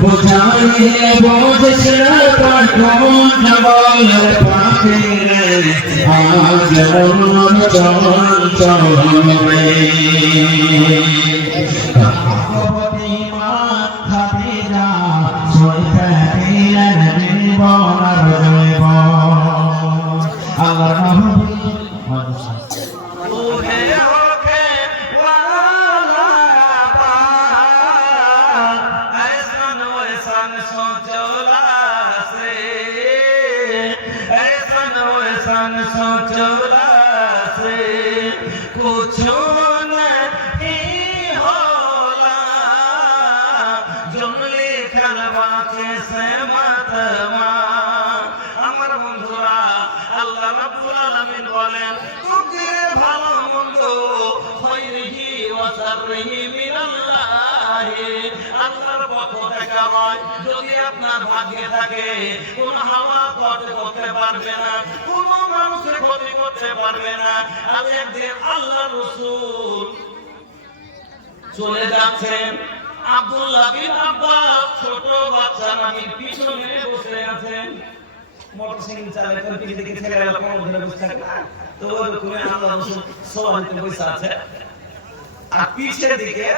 বুঝাইলে বোঝস পাঠন জবল পাখি আজ মন চঞ্চল রে ভগবতী মা খাদিজা সইতে দিলেন জীবন আর জৈব আল্লাহর নবী सोचला से कुछ नहीं होला जुमली खलबा के से मतमा আমার বন্ধুরা আল্লাহ রাব্বুল আলামিন বলেন তোকে ভালো মন্দ খায়রিহি ওয়া শাররিহি মিনাল্লাহ আল্লাহর পক্ষ থেকে হয় যদি আপনার ভাগ্যে থাকে কোন হাওয়া করতে পারবে না কোন মানুষের ক্ষতি করতে পারবে না আজ একদিন আল্লাহর রাসূল চলে যাচ্ছেন আব্দুল্লাহ বিন আব্বাস ছোট বাচ্চা নামির পিছনে বসে আছেন মোটরসাইকেল চালাতে পিছনে দিকে ছেলেরা কোন ধরে বসে থাকে না তো ওই কোণে আল্লাহর রাসূল সওয়ারিতে বসে আছে আর পিছের দিকে